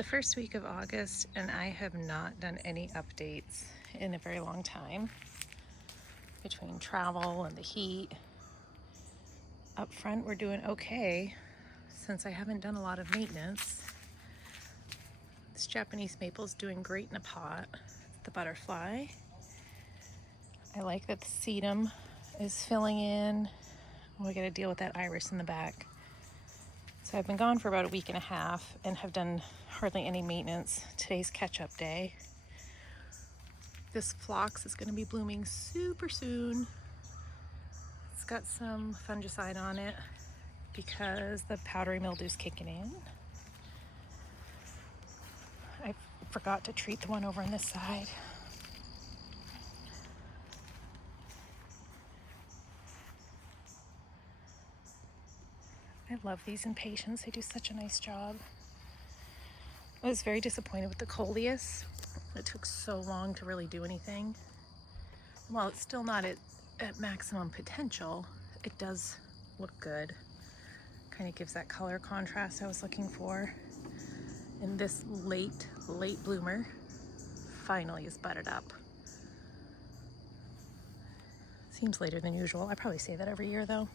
the first week of August, and I have not done any updates in a very long time. Between travel and the heat, up front we're doing okay since I haven't done a lot of maintenance. This Japanese maple is doing great in a pot. The butterfly. I like that the sedum is filling in. We got to deal with that iris in the back. So I've been gone for about a week and a half and have done hardly any maintenance. Today's catch-up day. This phlox is going to be blooming super soon. It's got some fungicide on it because the powdery mildew is kicking in. I forgot to treat the one over on this side. I love these impatiens. They do such a nice job. I was very disappointed with the coleus. It took so long to really do anything. While it's still not at maximum potential, it does look good. Kind of gives that color contrast I was looking for. And this late bloomer finally is budded up. Seems later than usual. I probably say that every year though.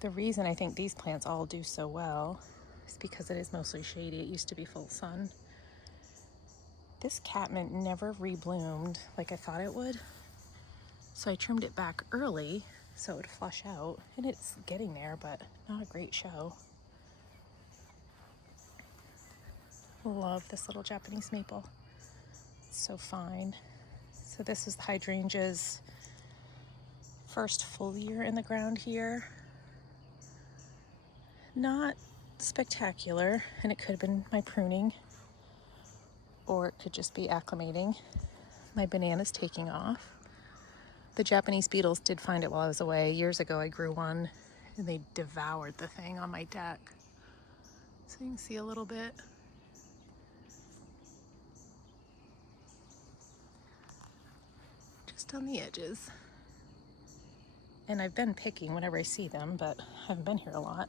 The reason I think these plants all do so well is because it is mostly shady. It used to be full sun. This catmint never rebloomed like I thought it would. So I trimmed it back early so it would flush out. And it's getting there, but not a great show. Love this little Japanese maple. It's so fine. So this is the hydrangea's first full year in the ground here. Not spectacular, and it could have been my pruning, or it could just be acclimating. My banana's taking off. The Japanese beetles did find it while I was away. Years ago I grew one, and they devoured the thing on my deck. So you can see a little bit. Just on the edges. And I've been picking whenever I see them, but I haven't been here a lot.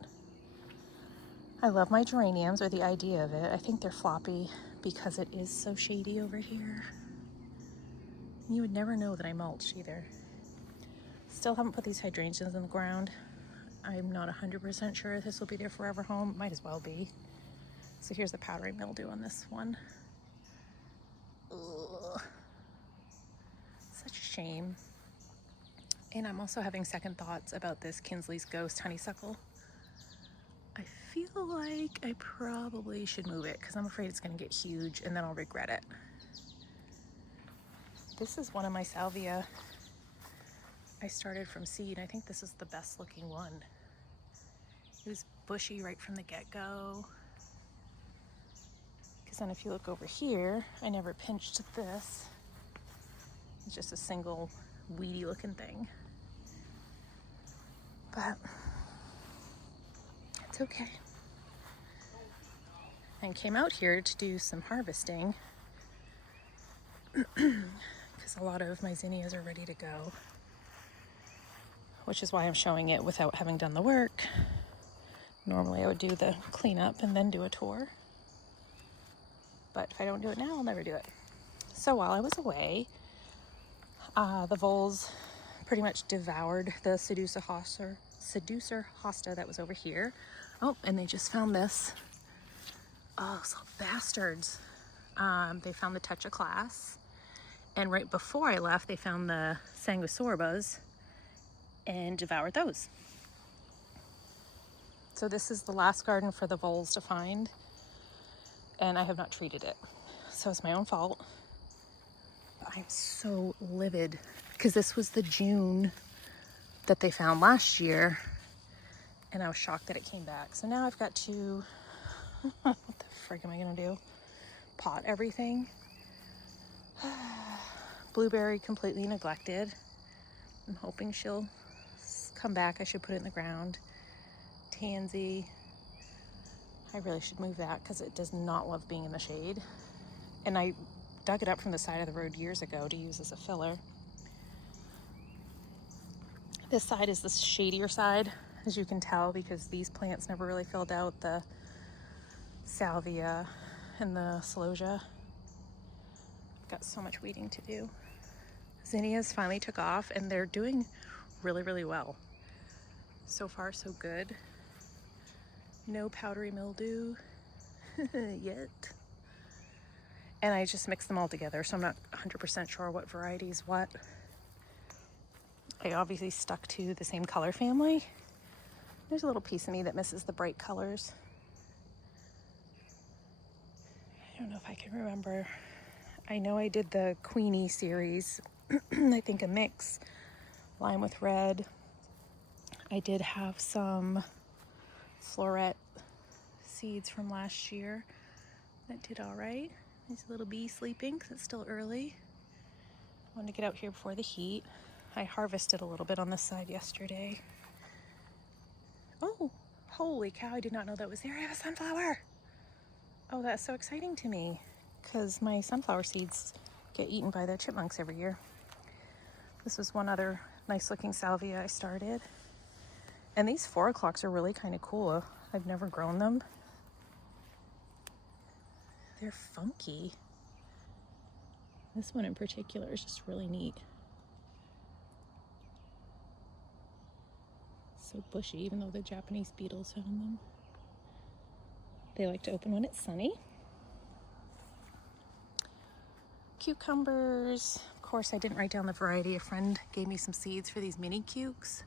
I love my geraniums, or the idea of it. I think they're floppy because it is so shady over here. You would never know that I mulch either. Still haven't put these hydrangeas in the ground. I'm not 100% sure this will be their forever home. Might as well be. So here's the powdery mildew on this one. Ugh. Such a shame. And I'm also having second thoughts about this Kinsley's Ghost honeysuckle. I feel like I probably should move it because I'm afraid it's going to get huge and then I'll regret it. This is one of my salvia I started from seed. I think this is the best looking one. It was bushy right from the get-go. Because then if you look over here, I never pinched this. It's just a single weedy looking thing. But it's okay. And came out here to do some harvesting because a lot of my zinnias are ready to go, which is why I'm showing it without having done the work. Normally I would do the cleanup and then do a tour, but if I don't do it now, I'll never do it. So while I was away, the voles pretty much devoured the Seducer hosta that was over here. Oh, and they just found this. Oh, so bastards. They found the Tetraclass. And right before I left, they found the Sanguisorbas and devoured those. So this is the last garden for the voles to find. And I have not treated it. So it's my own fault. I'm so livid because this was the June that they found last year. And I was shocked that it came back. So now I've got to, what the frick am I gonna do? Pot everything. Blueberry completely neglected. I'm hoping she'll come back. I should put it in the ground. Tansy. I really should move that because it does not love being in the shade. And I dug it up from the side of the road years ago to use as a filler. This side is the shadier side, as you can tell, because these plants never really filled out, the salvia and the celosia. Got so much weeding to do. Zinnias finally took off and they're doing really, really well. So far, so good. No powdery mildew yet. And I just mixed them all together, so I'm not 100% sure what variety is what. I obviously stuck to the same color family. There's a little piece of me that misses the bright colors. I don't know if I can remember. I know I did the Queenie series. I think a mix, lime with red. I did have some floret seeds from last year that did all right. There's a little bee sleeping because it's still early. I wanted to get out here before the heat. I harvested a little bit on this side yesterday. Oh, holy cow, I did not know that was there. I have a sunflower. Oh, that's so exciting to me because my sunflower seeds get eaten by the chipmunks every year. This was one other nice looking salvia I started. And these 4 o'clocks are really kind of cool. I've never grown them. They're funky. This one in particular is just really neat. So bushy, even though the Japanese beetles found them. They like to open when it's sunny. Cucumbers. Of course, I didn't write down the variety. A friend gave me some seeds for these mini cukes.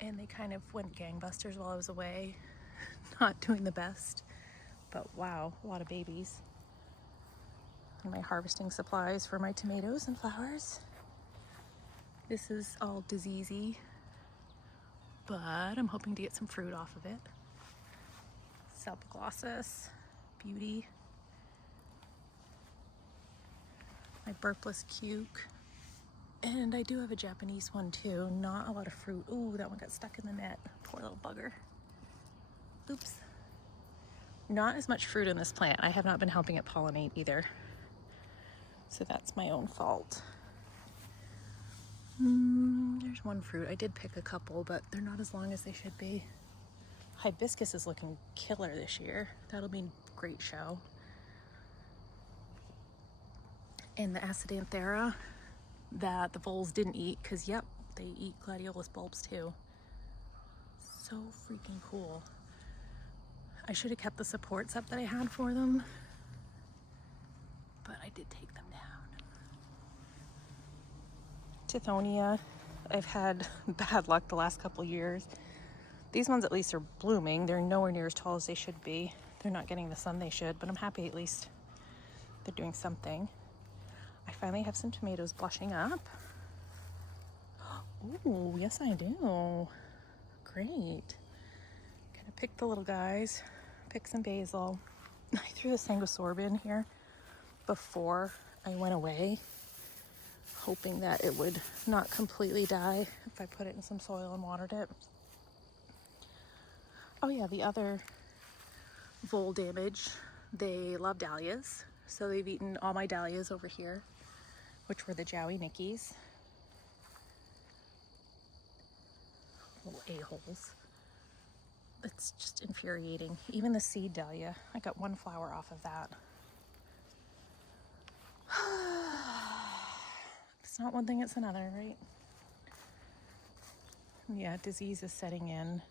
And they kind of went gangbusters while I was away. Not doing the best. But wow, a lot of babies. And my harvesting supplies for my tomatoes and flowers. This is all diseasey, but I'm hoping to get some fruit off of it. Salpiglossus, beauty. My burpless cuke. And I do have a Japanese one too. Not a lot of fruit. Ooh, that one got stuck in the net. Poor little bugger. Oops. Not as much fruit in this plant. I have not been helping it pollinate either. So that's my own fault. There's one fruit. I did pick a couple, but they're not as long as they should be. Hibiscus is looking killer this year. That'll be a great show. And the Acidanthera that the voles didn't eat, because yep, they eat gladiolus bulbs too. So freaking cool. I should have kept the supports up that I had for them, but I did take them down. Tithonia, I've had bad luck the last couple years. These ones at least are blooming. They're nowhere near as tall as they should be. They're not getting the sun they should, but I'm happy at least they're doing something. I finally have some tomatoes blushing up. Oh, yes I do. Great. Gonna pick the little guys, pick some basil. I threw the Sangosorb in here before I went away, hoping that it would not completely die if I put it in some soil and watered it. Oh yeah, the other vole damage, they love dahlias. So they've eaten all my dahlias over here, which were the Jowie Nickies. Little a-holes. It's just infuriating. Even the seed dahlia, I got one flower off of that. It's not one thing, it's another, right? Yeah, disease is setting in.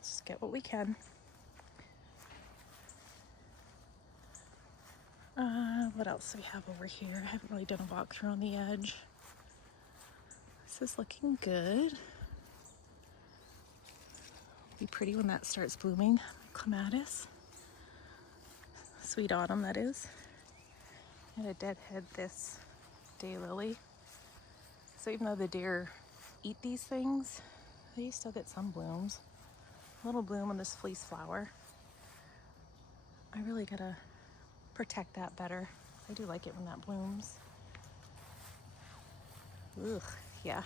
Just get what we can. What else do we have over here? I haven't really done a walkthrough on the edge. This is looking good. Be pretty when that starts blooming. Clematis. Sweet autumn, that is. I had a deadhead this daylily. So even though the deer eat these things, they still get some blooms. A little bloom on this fleece flower. I really gotta protect that better. I do like it when that blooms. Ugh, yeah.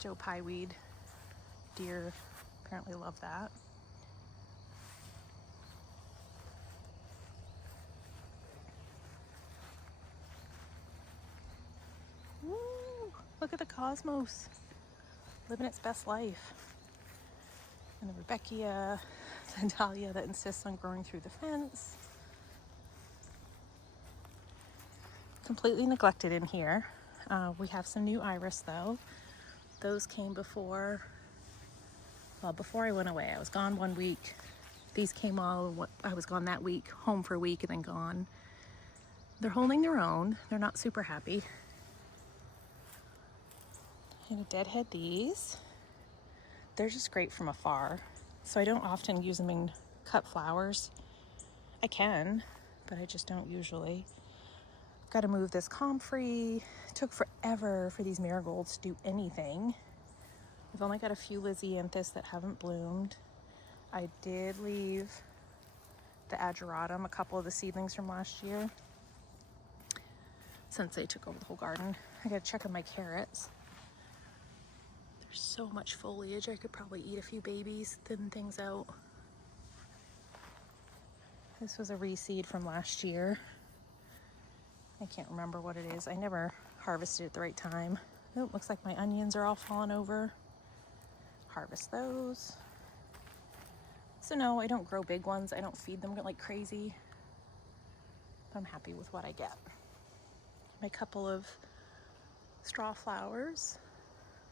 Joe Pye weed. Deer apparently love that. Look at the cosmos living its best life. And the Rudbeckia, the dahlia that insists on growing through the fence. Completely neglected in here. We have some new iris though. Those came before I went away. I was gone 1 week. These came I was gone that week, home for a week and then gone. They're holding their own. They're not super happy. And a deadhead these. They're just great from afar. So I don't often use them in cut flowers. I can, but I just don't usually. Got to move this comfrey. It took forever for these marigolds to do anything. We've only got a few Lisianthus that haven't bloomed. I did leave the ageratum, a couple of the seedlings from last year, since they took over the whole garden. I gotta check on my carrots. There's so much foliage, I could probably eat a few babies, thin things out. This was a reseed from last year. I can't remember what it is. I never harvested at the right time. Oh, looks like my onions are all falling over. Harvest those. So no, I don't grow big ones. I don't feed them like crazy. But I'm happy with what I get. My couple of straw flowers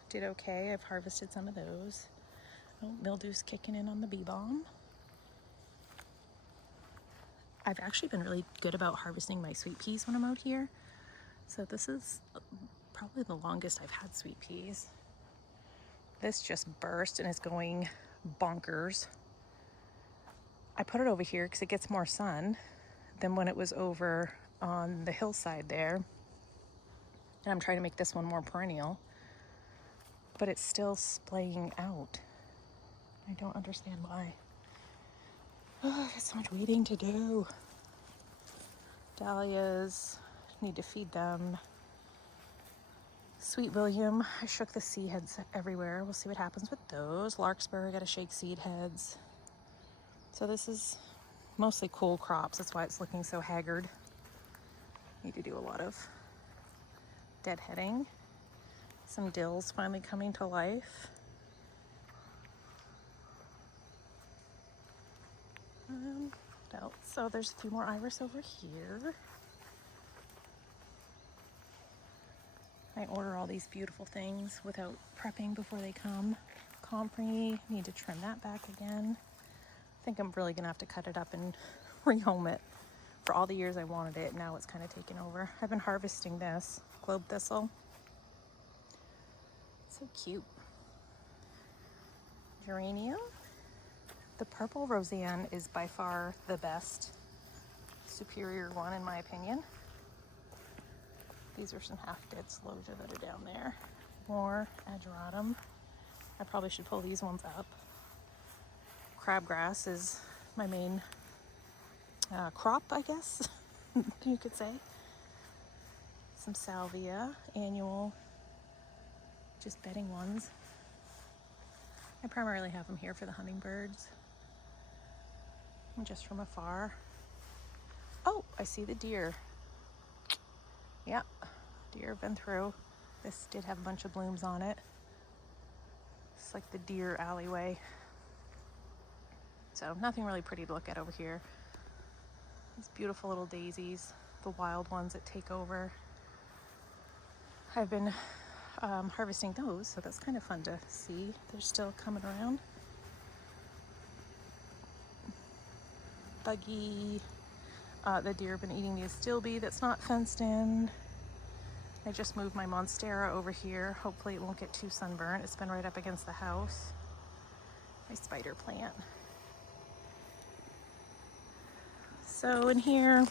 did okay. I've harvested some of those. Oh, mildew's kicking in on the bee balm. I've actually been really good about harvesting my sweet peas when I'm out here. So this is probably the longest I've had sweet peas. This just burst and is going bonkers. I put it over here because it gets more sun than when it was over on the hillside there. And I'm trying to make this one more perennial, but it's still splaying out. I don't understand why. Oh, I got so much weeding to do. Dahlias, need to feed them. Sweet William, I shook the seed heads everywhere. We'll see what happens with those. Larkspur, I gotta shake seed heads. So this is mostly cool crops. That's why it's looking so haggard. Need to do a lot of deadheading. Some dills finally coming to life. What else? So there's a few more iris over here. I order all these beautiful things without prepping before they come. Comfrey, need to trim that back again. I think I'm really gonna have to cut it up and rehome it. For all the years I wanted it, now it's kind of taken over. I've been harvesting this globe thistle. So cute. Geranium. The purple Roseanne is by far the best, superior one in my opinion. These are some half-dead Celosia that are down there. More ageratum. I probably should pull these ones up. Crabgrass is my main crop, I guess you could say. Some salvia, annual, just bedding ones. I primarily have them here for the hummingbirds. And just from afar. Oh, I see the deer. Yeah, deer have been through. This did have a bunch of blooms on it. It's like the deer alleyway. So nothing really pretty to look at over here. These beautiful little daisies, the wild ones that take over. I've been harvesting those, so that's kind of fun to see. They're still coming around. Buggy. The deer have been eating the astilbe that's not fenced in. I just moved my monstera over here. Hopefully it won't get too sunburned. It's been right up against the house. My spider plant. So in here,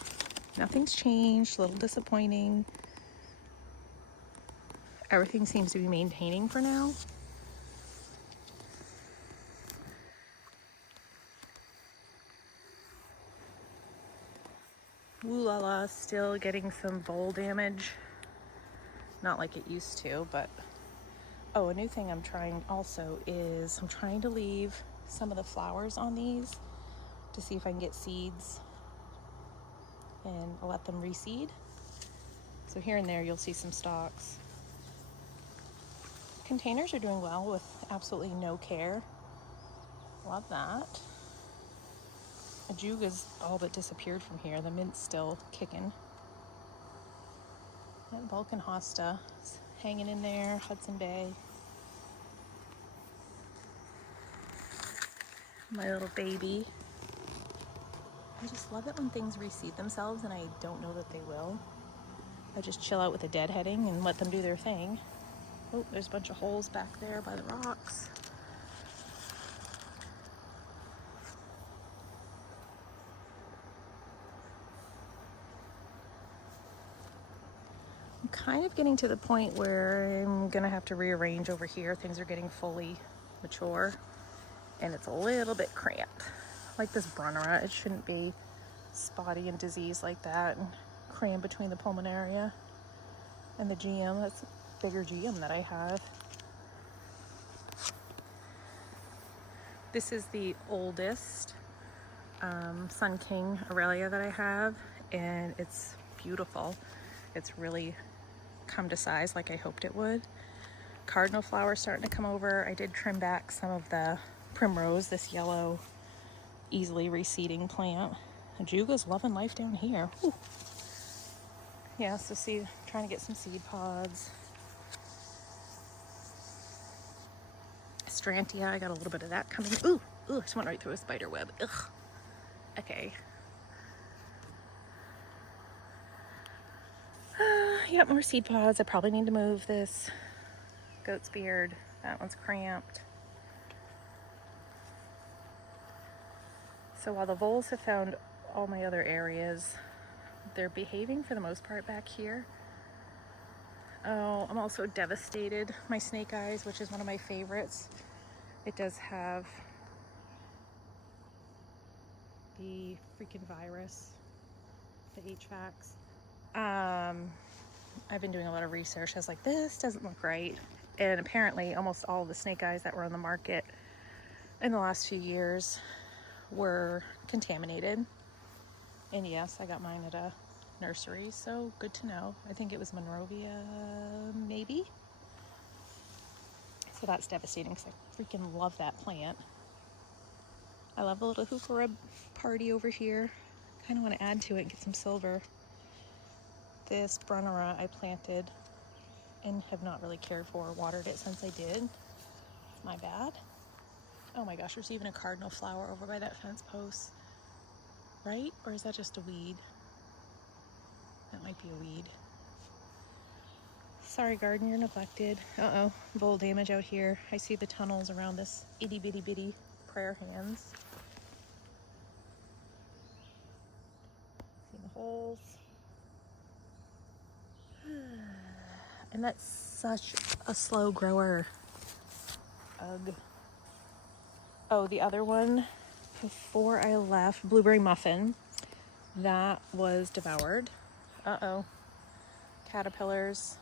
nothing's changed. A little disappointing. Everything seems to be maintaining for now. Woo la la, still getting some vole damage. Not like it used to, but oh, a new thing I'm trying also is I'm trying to leave some of the flowers on these to see if I can get seeds and I'll let them reseed. So here and there you'll see some stalks. containers are doing well with absolutely no care. Love that. Ajuga's all but disappeared from here. The mint's still kicking. That Balkan hosta is hanging in there. Hudson Bay. My little baby. I just love it when things reseed themselves and I don't know that they will. I just chill out with the deadheading and let them do their thing. Oh, there's a bunch of holes back there by the rocks. I'm kind of getting to the point where I'm gonna have to rearrange over here. Things are getting fully mature and it's a little bit cramped. Like this Brunnera, it shouldn't be spotty and diseased like that and crammed between the pulmonaria and the GM. That's a bigger GM that I have. This is the oldest Sun King Aurelia that I have, and it's beautiful. It's really come to size like I hoped it would. Cardinal flowers starting to come over. I did trim back some of the primrose, this yellow, easily receding plant. Ajuga's loving life down here. Whew. Yeah, so trying to get some seed pods. Astrantia, I got a little bit of that coming. Ooh, I just went right through a spider web. Ugh. Okay. Yep, more seed pods. I probably need to move this goat's beard. That one's cramped. So while the voles have found all my other areas, they're behaving for the most part back here. Oh, I'm also devastated. My snake eyes, which is one of my favorites. It does have the freaking virus, the HVACs. I've been doing a lot of research. I was like, this doesn't look right. And apparently almost all of the snake eyes that were on the market in the last few years were contaminated. And yes, I got mine at a nursery, so good to know. I think it was Monrovia, maybe. So that's devastating because I freaking love that plant. I love the little heuchera party over here. Kind of want to add to it and get some silver. This Brunnera I planted and have not really cared for or watered it since I did. My bad. Oh my gosh, there's even a cardinal flower over by that fence post. Right? Or is that just a weed? That might be a weed. Sorry, garden, you're neglected. Uh-oh, vole damage out here. I see the tunnels around this itty bitty bitty prayer hands. See the holes. And that's such a slow grower. Ugh. Oh, the other one before I left, blueberry muffin, that was devoured. Uh-oh. Caterpillars.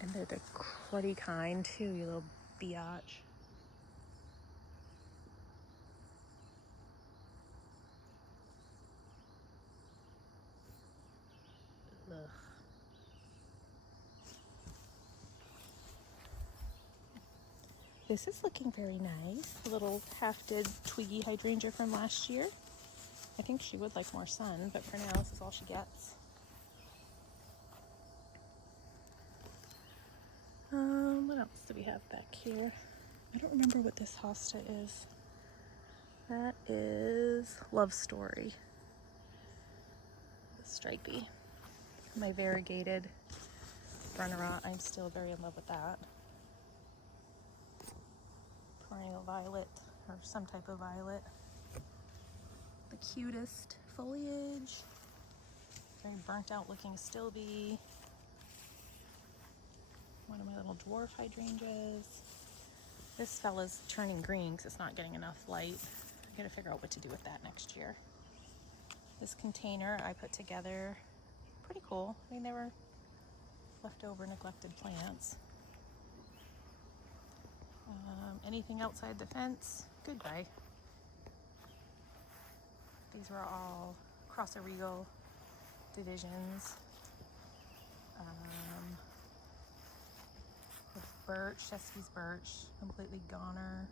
And they're the cruddy kind too, you little biatch. Ugh. This is looking very nice. A little half-dead twiggy hydrangea from last year. I think she would like more sun, but for now, this is all she gets. What else do we have back here? I don't remember what this hosta is. That is Love Story. Stripey. My variegated Brunnera, I'm still very in love with that. Perennial violet, or some type of violet. The cutest foliage. Very burnt out looking stilby. One of my little dwarf hydrangeas. This fella's turning green because it's not getting enough light. I gotta figure out what to do with that next year. This container I put together, pretty cool. I mean, they were leftover neglected plants. Anything outside the fence, goodbye. These were all Crossa Regal divisions. birch, Cheski's birch, completely goner.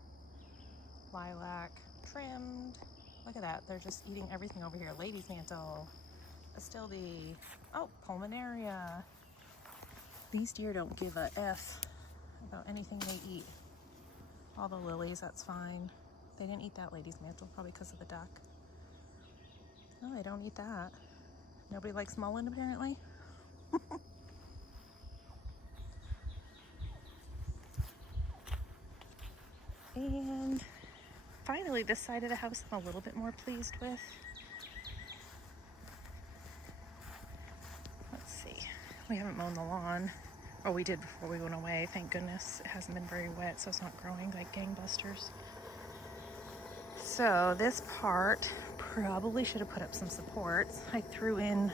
Lilac, trimmed. Look at that, they're just eating everything over here. Lady's mantle, Astilbe, oh, Pulmonaria. These deer don't give a F about anything they eat. All the lilies, that's fine. They didn't eat that lady's mantle, probably because of the duck. No, they don't eat that. Nobody likes mullein, apparently. And finally, this side of the house I'm a little bit more pleased with. Let's see. We haven't mown the lawn. Oh, we did before we went away. Thank goodness. It hasn't been very wet, so it's not growing like gangbusters. So this part probably should have put up some supports. I threw in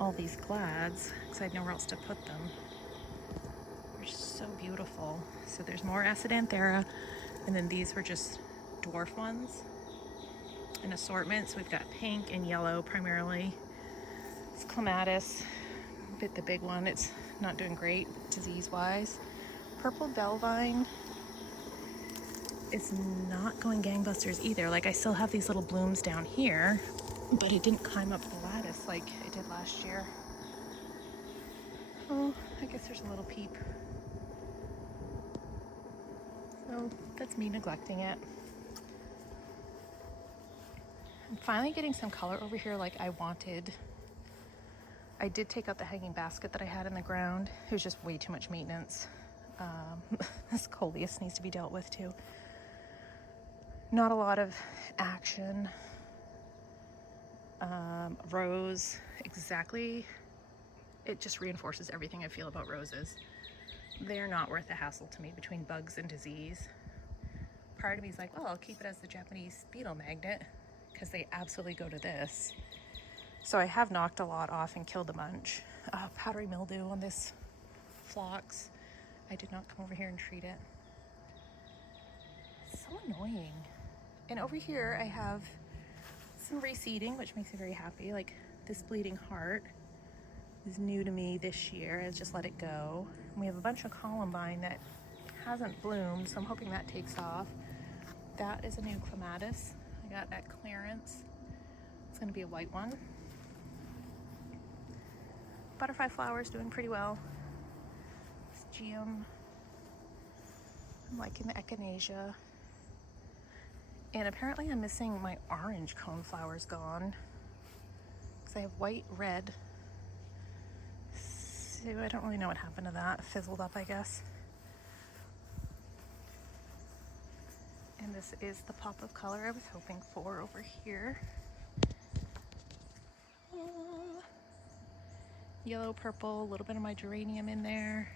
all these glads because I had nowhere else to put them. They're so beautiful. So there's more Acidanthera, and then these were just dwarf ones. An assortment. So we've got pink and yellow primarily. It's Clematis, bit the big one. It's not doing great disease-wise. Purple Bellvine. It's not going gangbusters either. Like, I still have these little blooms down here, but it didn't climb up the lattice like it did last year. Oh, I guess there's a little peep. So that's me neglecting it. I'm finally getting some color over here like I wanted. I did take out the hanging basket that I had in the ground. It was just way too much maintenance. This coleus needs to be dealt with too. Not a lot of action. Rose, exactly. It just reinforces everything I feel about roses. They're not worth the hassle to me between bugs and disease. Part of me is like, well, I'll keep it as the Japanese beetle magnet because they absolutely go to this. So I have knocked a lot off and killed a bunch. Powdery mildew on this phlox. I did not come over here and treat it. It's so annoying. And over here I have some reseeding, which makes me very happy. Like this bleeding heart is new to me this year. I just let it go. And we have a bunch of columbine that hasn't bloomed, so I'm hoping that takes off. That is a new clematis. I got that clearance. It's gonna be a white one. Butterfly flowers doing pretty well. This geum. I'm liking the echinacea. And apparently I'm missing my orange coneflowers gone. Because I have white, red. So I don't really know what happened to that. It fizzled up, I guess. And this is the pop of color I was hoping for over here. Yellow, purple, a little bit of my geranium in there.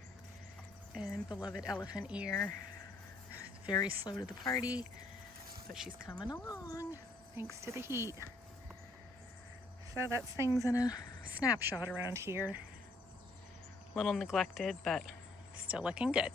And beloved elephant ear. Very slow to the party, but she's coming along thanks to the heat. So that's things in a snapshot around here. A little neglected, but still looking good.